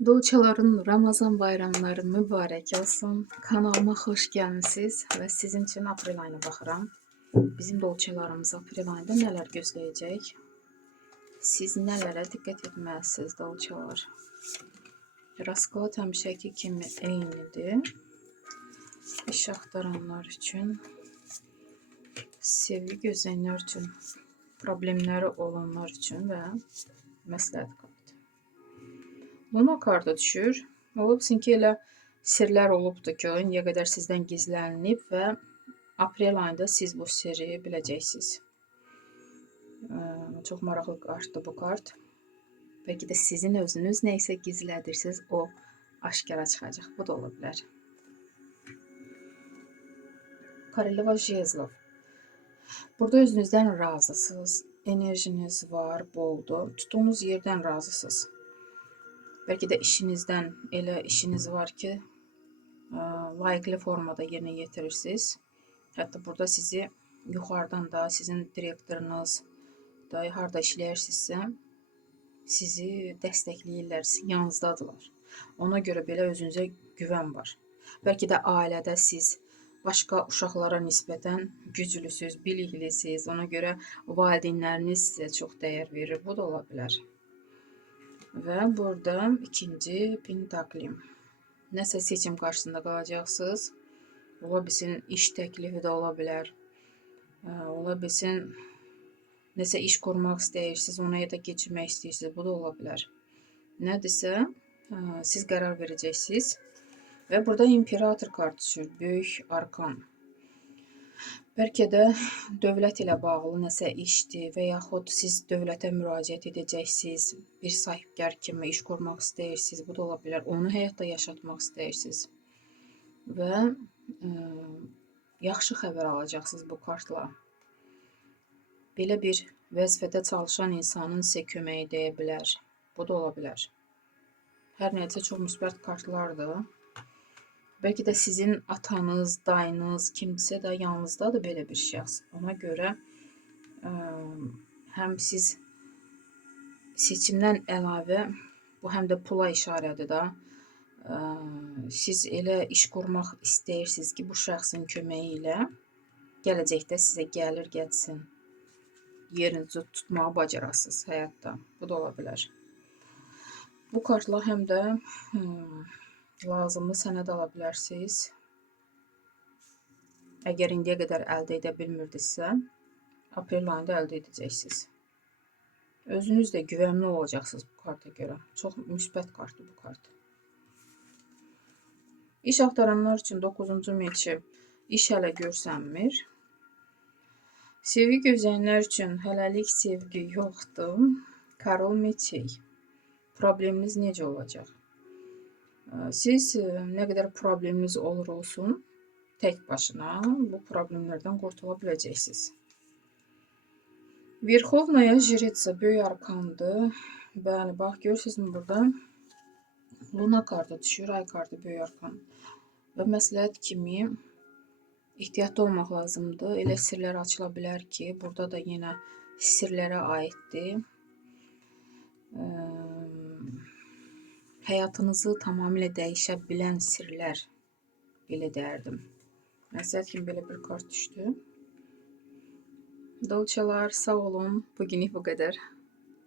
Dolçaların Ramazan bayramları mübarek olsun. Kanalıma hoş gelmişsiniz ve sizin için aprel ayına baxıram. Bizim dolçalarımız aprel ayında neler gözləyəcək? Siz nələrə diqqət etməlisiniz dolçalar? Rasklad həmişəki kimi eynidir. İş axtaranlar üçün, sevgi gözləyənlər üçün, problemləri olanlar üçün və məsləhət kartı. Luna kartı düşür. Olubsun ki, elə sirlər olubdur ki, indiyə qədər sizdən gizlənilib və aprel ayında siz bu sirri biləcəksiniz. Çox maraqlı kartdır bu kart. Bəlkə də sizin özünüz nə isə gizlədirsiniz, o aşkara çıxacaq. Bu da ola bilər. Koroleva Jezlov. Burada özünüzdən razısınız. Enerjiniz var, boldur. Tutduğunuz yerdən razısınız. Bəlkə də işinizdən elə işiniz var ki, layiqli formada yerinə yetirirsiniz. Hətta burada sizi yuxarıdan da, sizin direktorunuz da harda işləyirsinizsə, sizi dəstəkləyirlər, yanınızdadılar. Ona görə belə özünüzə güvən var. Bəlkə də ailədə siz başqa uşaqlara nisbətən güclüsüz, biliklisiniz. Ona görə valideynləriniz sizə çox dəyər verir. Bu da ola bilər. Və burada ikinci pentaklim. Nəsə seçim qarşısında qalacaqsınız. Ola bilsin iş təklifi də ola bilər. Ola bilsin nəsə iş qurmaq istəyirsiniz, ona ya da keçirmək istəyirsiniz. Bu da ola bilər. Nədirsə, siz qərar verəcəksiniz. Və burada imperator kartı düşür, böyük arkan. Bəlkə də dövlət ilə bağlı nəsə işdir və yaxud siz dövlətə müraciət edəcəksiniz, bir sahibkar kimi iş qurmaq istəyirsiniz, bu da ola bilər, onu həyatda yaşatmaq istəyirsiniz və yaxşı xəbər alacaqsınız bu kartla. Belə bir vəzifədə çalışan insanın sizə köməyi deyə bilər, bu da ola bilər. Hər nəsə çox müsbət kartlardır. Bəlkə də sizin atanız, dayınız, kimsə də yanınızdadır belə bir şəxs. Ona görə həm siz seçimdən əlavə, bu həm də pula işarədir da. Siz elə iş qurmaq istəyirsiniz ki, bu şəxsin köməyi ilə gələcəkdə sizə gəlir getsin. Yerinizi tutmağı bacarasınız həyatda. Bu da ola bilər. Bu kartla həm də lazımlı sənəd ala bilərsiniz. Əgər indiyə qədər əldə edə bilmirdinizsə, aprel ayında əldə edəcəksiniz. Özünüz də güvənli olacaqsınız bu karta görə. Çox müsbət kartdır bu kart. İş axtaranlar üçün 9-cu meçi iş hələ görsənmir. Sevgi gözləyənlər üçün hələlik sevgi yoxdur. Karol meçey. Probleminiz necə olacaq? Siz nə qədər probleminiz olur olsun, tək başına bu problemlərdən qurtula biləcəksiniz. Verxovnaya Jritsa böyük arkandır. Bəli, bax, görürsünüzmü burada? Luna kartı düşür, ay kartı böyük arkan. Və məsləhət kimi ehtiyatlı olmaq lazımdır. Elə sirlər açıla bilər ki, burada da yenə sirlərə aiddir. Həyatınızı tamamilə dəyişə bilən sirlər, belə deyərdim. Məsləhət kimi belə bir kart düşdü. Dolçalar, sağ olun. Bugünlük bu qədər.